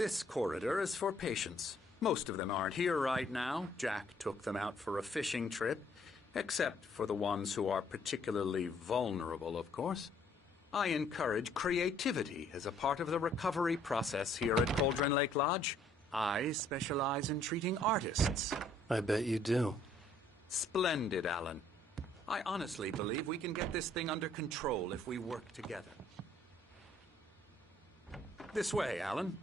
This corridor is for patients. Most of them aren't here right now. Jack took them out for a fishing trip, except for the ones who are particularly vulnerable, of course. I encourage creativity as a part of the recovery process here at Cauldron Lake Lodge. I specialize in treating artists. I bet you do. Splendid, Alan. I honestly believe we can get this thing under control if we work together. This way, Alan.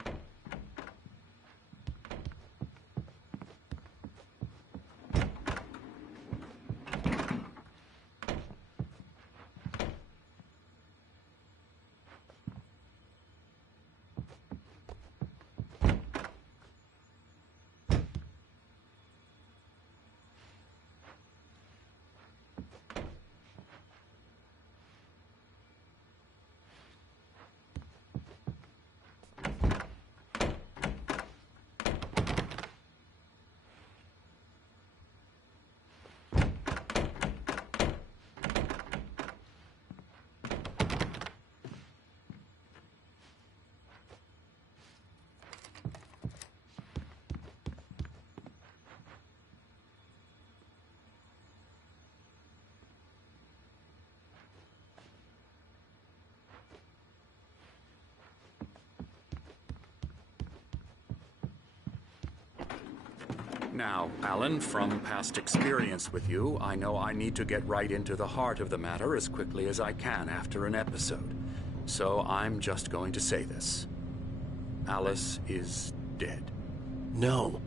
Now, Alan, from past experience with you, I know I need to get right into the heart of the matter as quickly as I can after an episode. So I'm just going to say this. Alice is dead. No.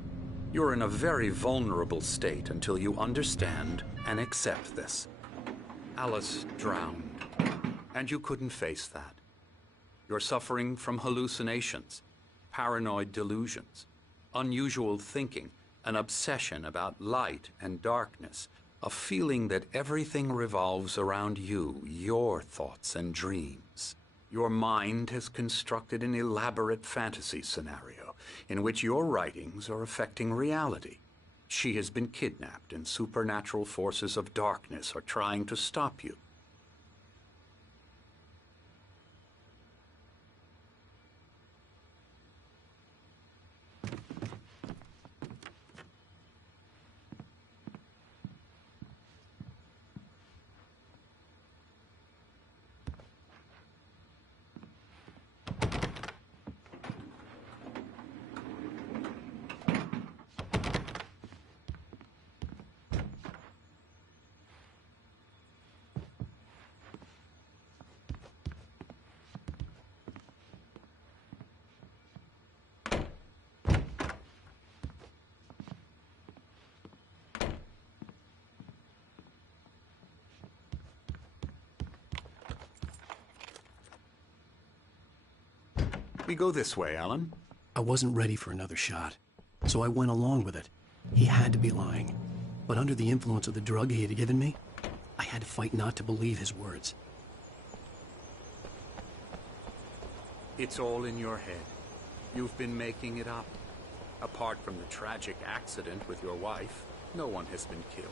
You're in a very vulnerable state until you understand and accept this. Alice drowned, and you couldn't face that. You're suffering from hallucinations, paranoid delusions, unusual thinking, an obsession about light and darkness, a feeling that everything revolves around you, your thoughts and dreams. Your mind has constructed an elaborate fantasy scenario in which your writings are affecting reality. She has been kidnapped and supernatural forces of darkness are trying to stop you. We go this way, Alan. I wasn't ready for another shot, so I went along with it. He had to be lying. But under the influence of the drug he had given me, I had to fight not to believe his words. It's all in your head. You've been making it up. Apart from the tragic accident with your wife, no one has been killed.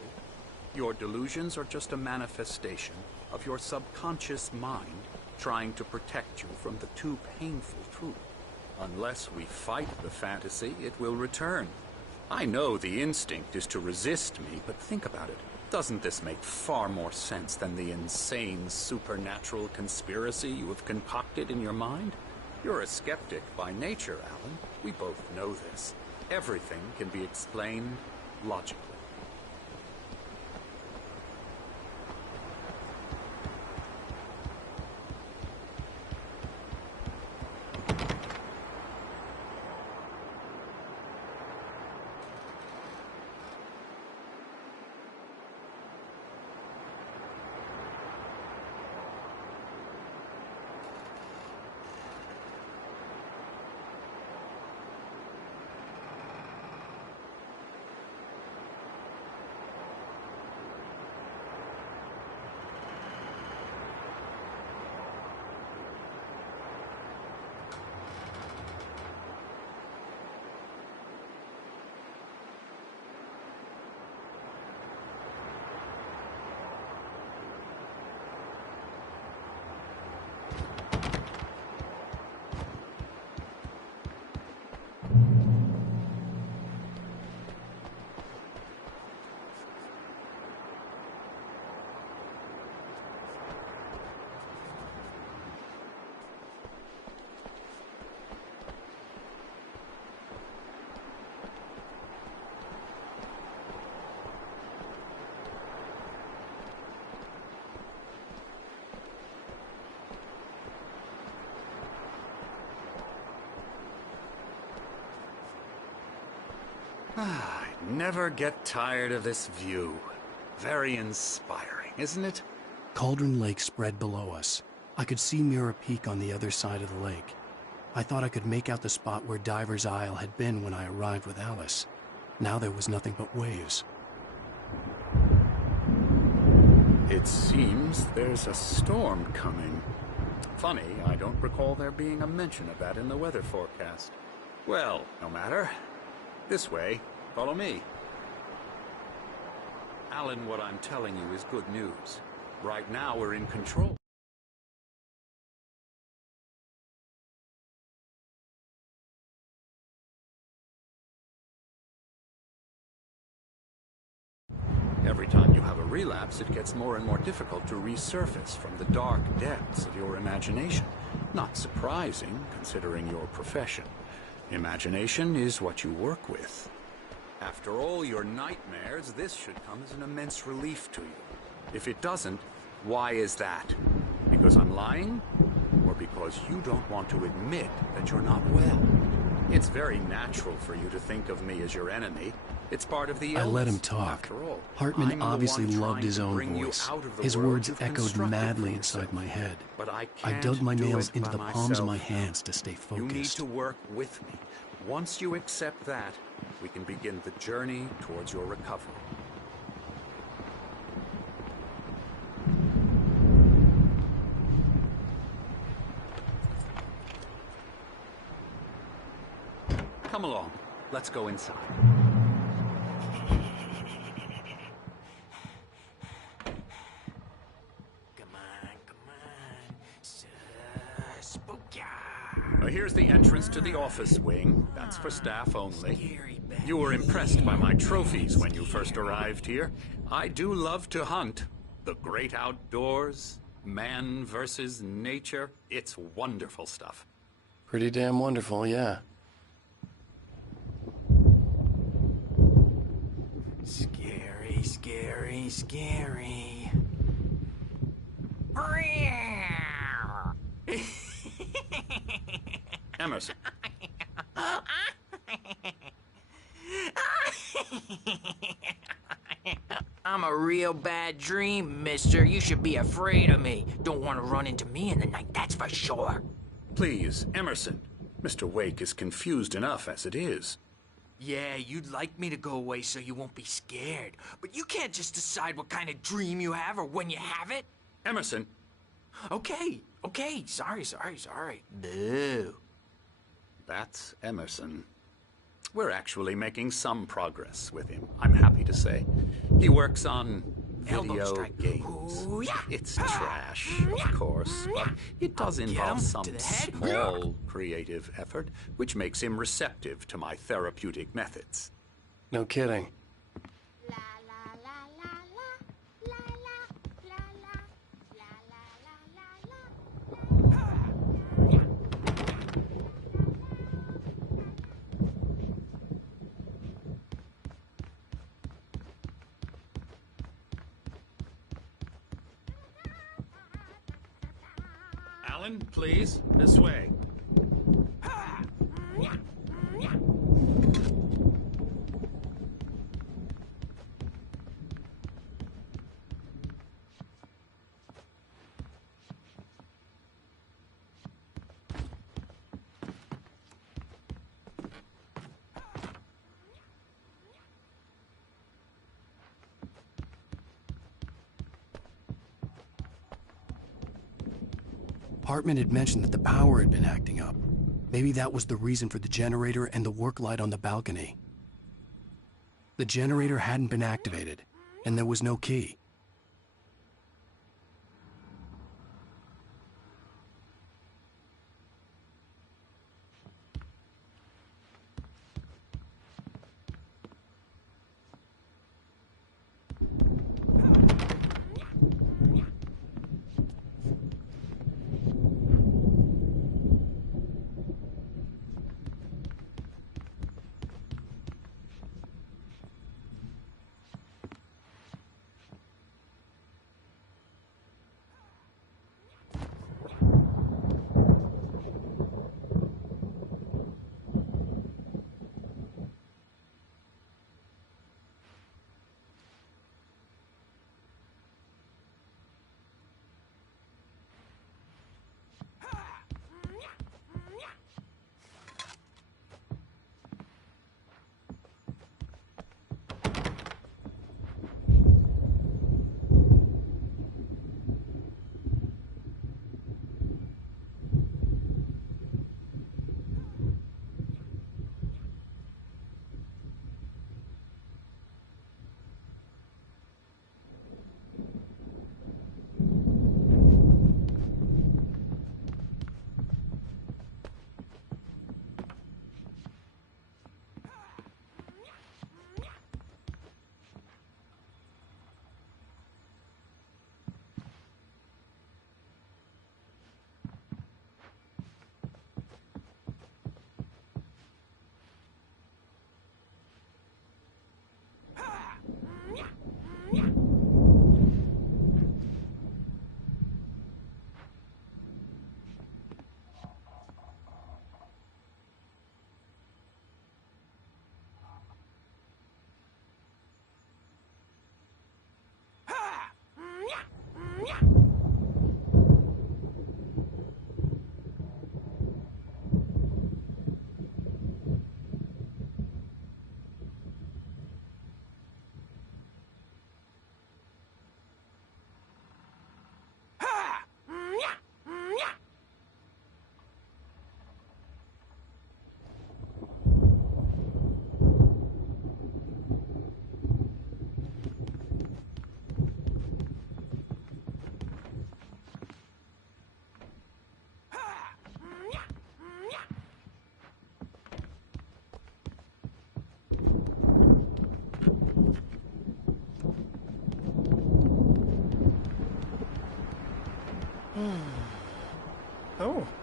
Your delusions are just a manifestation of your subconscious mind trying to protect you from the too painful truth. Unless we fight the fantasy, it will return. I know the instinct is to resist me, but think about it. Doesn't this make far more sense than the insane supernatural conspiracy you have concocted in your mind? You're a skeptic by nature, Alan. We both know this. Everything can be explained logically. I never get tired of this view. Very inspiring, isn't it? Cauldron Lake spread below us. I could see Mirror Peak on the other side of the lake. I thought I could make out the spot where Diver's Isle had been when I arrived with Alice. Now there was nothing but waves. It seems there's a storm coming. Funny, I don't recall there being a mention of that in the weather forecast. Well, no matter. This way. Follow me. Alan, what I'm telling you is good news. Right now, we're in control. Every time you have a relapse, it gets more and more difficult to resurface from the dark depths of your imagination. Not surprising, considering your profession. Imagination is what you work with. After all your nightmares, this should come as an immense relief to you. If it doesn't, why is that? Because I'm lying? Or because you don't want to admit that you're not well? It's very natural for you to think of me as your enemy. It's part of the illness. I let him talk. After all, Hartman obviously loved his own bring you voice. out of the His world words you've echoed constructed madly for inside yourself. my head. But I I can't dug my do nails it into by the palms of my myself. hands to stay focused. You need to work with me. Once you accept that, we can begin the journey towards your recovery. Come along. Let's go inside. Here's the entrance to the office wing. That's for staff only. You were impressed by my trophies when you first arrived here. I do love to hunt. The great outdoors, man versus nature. It's wonderful stuff. Pretty damn wonderful, yeah. Scary, scary, scary. Emerson. I'm a real bad dream, mister. You should be afraid of me. Don't want to run into me in the night, that's for sure. Please, Emerson. Mr. Wake is confused enough as it is. Yeah, you'd like me to go away so you won't be scared. But you can't just decide what kind of dream you have or when you have it. Emerson. Okay, sorry. Boo. That's Emerson. We're actually making some progress with him, I'm happy to say. He works on Elbow video strike. games. Ooh, yeah. It's trash, of course, but it does Get involve him some to the head. small creative effort, which makes him receptive to my therapeutic methods. No kidding. La la la la la la la la la la la la la. Alan, please, this way. Hartman had mentioned that the power had been acting up. Maybe that was the reason for the generator and the work light on the balcony. The generator hadn't been activated, and there was no key.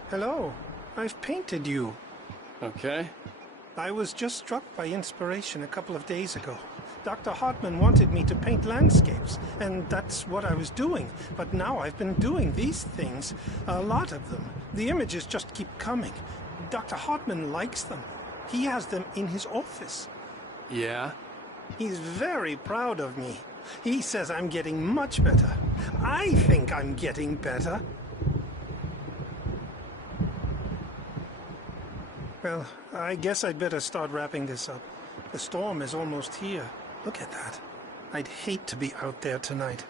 Hello. I've painted you. Okay. I was just struck by inspiration a couple of days ago. Dr. Hartman wanted me to paint landscapes, and that's what I was doing. But now I've been doing these things, a lot of them. The images just keep coming. Dr. Hartman likes them. He has them in his office. Yeah? He's very proud of me. He says I'm getting much better. I think I'm getting better. Well, I guess I'd better start wrapping this up. The storm is almost here. Look at that. I'd hate to be out there tonight.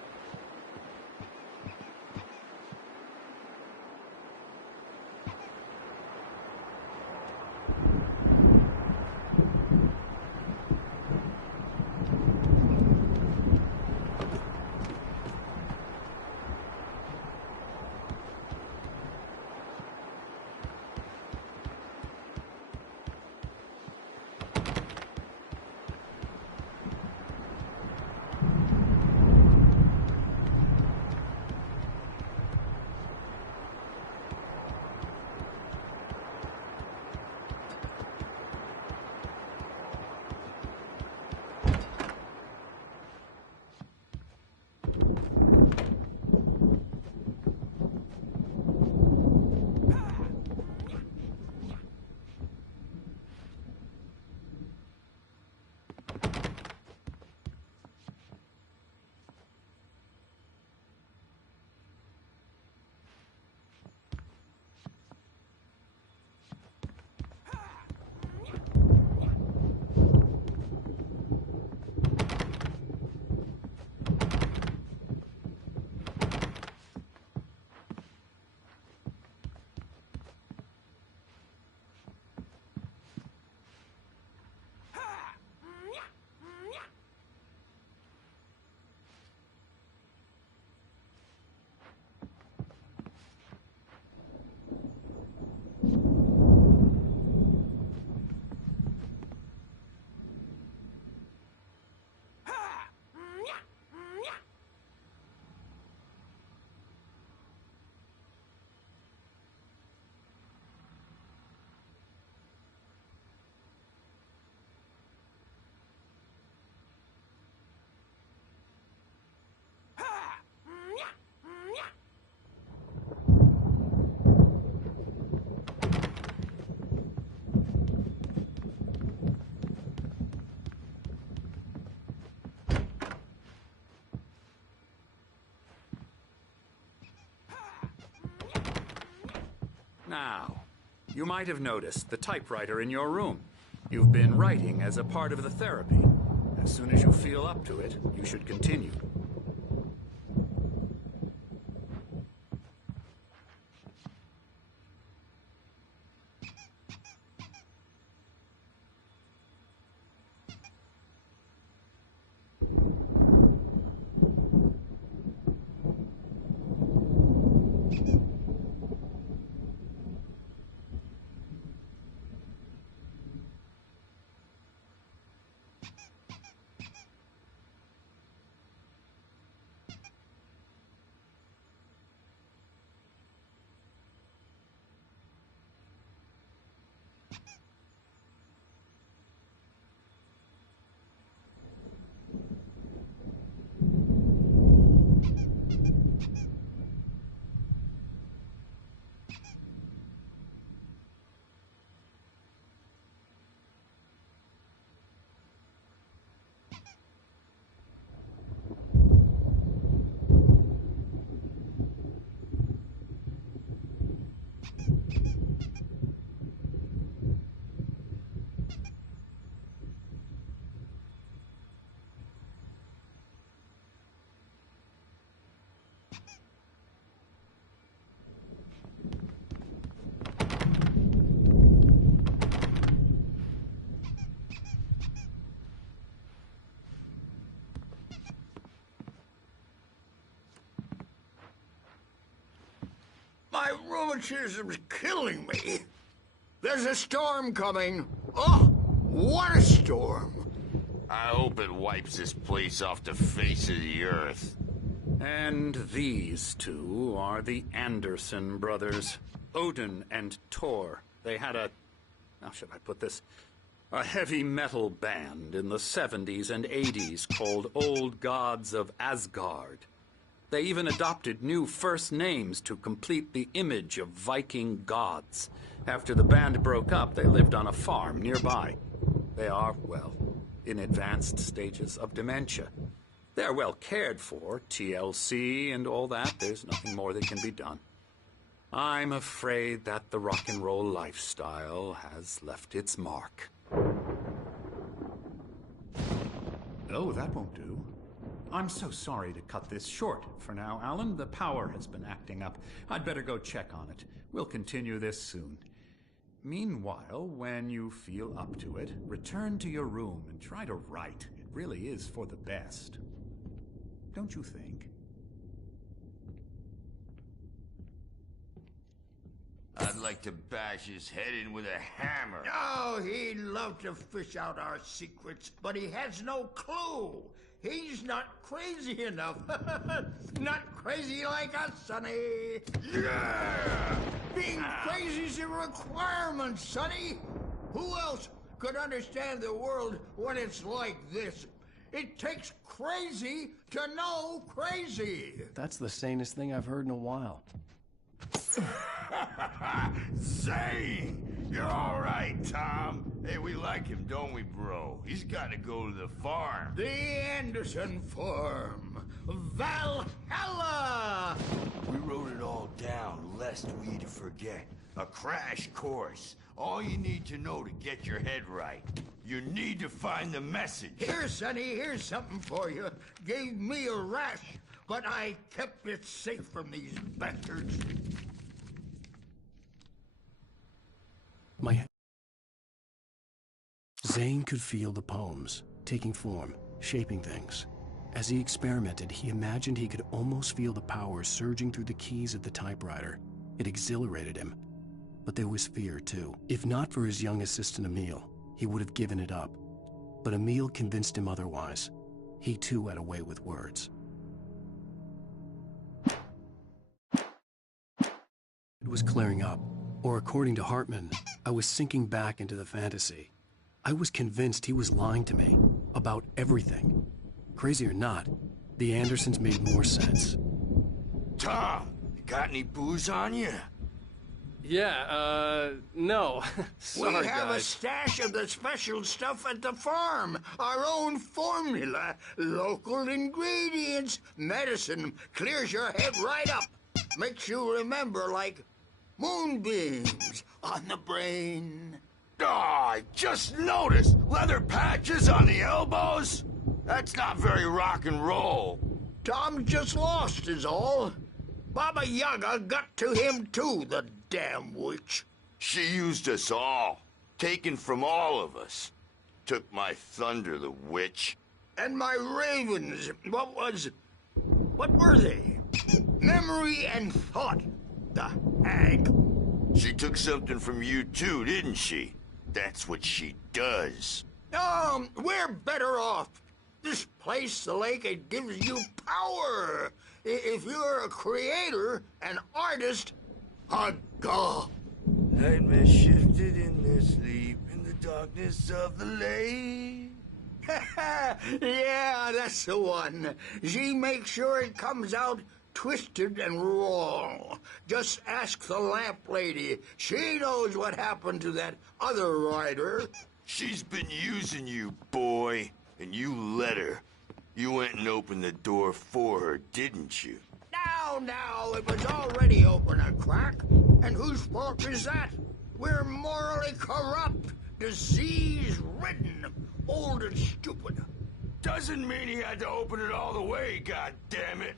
Now, you might have noticed the typewriter in your room. You've been writing as a part of the therapy. As soon as you feel up to it, you should continue. My rheumatism's killing me. There's a storm coming. Oh, what a storm. I hope it wipes this place off the face of the earth. And these two are the Anderson brothers. Odin and Thor. They had a... how should I put this? A heavy metal band in the 70s and 80s called Old Gods of Asgard. They even adopted new first names to complete the image of Viking gods. After the band broke up, they lived on a farm nearby. They are, well, in advanced stages of dementia. They're well cared for, TLC and all that. There's nothing more that can be done. I'm afraid that the rock and roll lifestyle has left its mark. Oh, that won't do. I'm so sorry to cut this short for now, Alan. The power has been acting up. I'd better go check on it. We'll continue this soon. Meanwhile, when you feel up to it, return to your room and try to write. It really is for the best. Don't you think? I'd like to bash his head in with a hammer. Oh, he'd love to fish out our secrets, but he has no clue. He's not crazy enough. Not crazy like us, Sonny. Yeah! Being crazy's a requirement, Sonny. Who else could understand the world when it's like this? It takes crazy to know crazy. That's the sanest thing I've heard in a while. Zane! You're all right, Tom. Hey, we like him, don't we, bro? He's got to go to the farm. The Anderson Farm. Valhalla! We wrote it all down, lest we forget. A crash course. All you need to know to get your head right. You need to find the message. Here, Sonny, here's something for you. Gave me a rash, but I kept it safe from these bastards. Zane could feel the poems, taking form, shaping things. As he experimented, he imagined he could almost feel the power surging through the keys of the typewriter. It exhilarated him. But there was fear, too. If not for his young assistant Emil, he would have given it up. But Emil convinced him otherwise. He, too, had a way with words. It was clearing up. Or according to Hartman, I was sinking back into the fantasy. I was convinced he was lying to me about everything. Crazy or not, the Andersons made more sense. Tom, you got any booze on you? Yeah, no. Sorry, we have guys. a stash of the special stuff at the farm. Our own formula. Local ingredients. Medicine clears your head right up. Makes you remember like moonbeams on the brain. Oh, I just noticed. Leather patches on the elbows? That's not very rock and roll. Tom just lost is all. Baba Yaga got to him too, the damn witch. She used us all. Taken from all of us. Took my thunder, the witch. And my ravens, what were they? Memory and thought, the hag. She took something from you too, didn't she? That's what she does. We're better off. This place, the lake, it gives you power. If you're a creator, an artist, a god. Nightmare shifted in their sleep in the darkness of the lake. Yeah, that's the one. She makes sure it comes out twisted and wrong. Just ask the lamp lady. She knows what happened to that other rider. She's been using you, boy, and you let her. You went and opened the door for her, didn't you? Now, it was already open a crack. And whose fault is that? We're morally corrupt, disease-ridden, old and stupid. Doesn't mean he had to open it all the way, goddammit.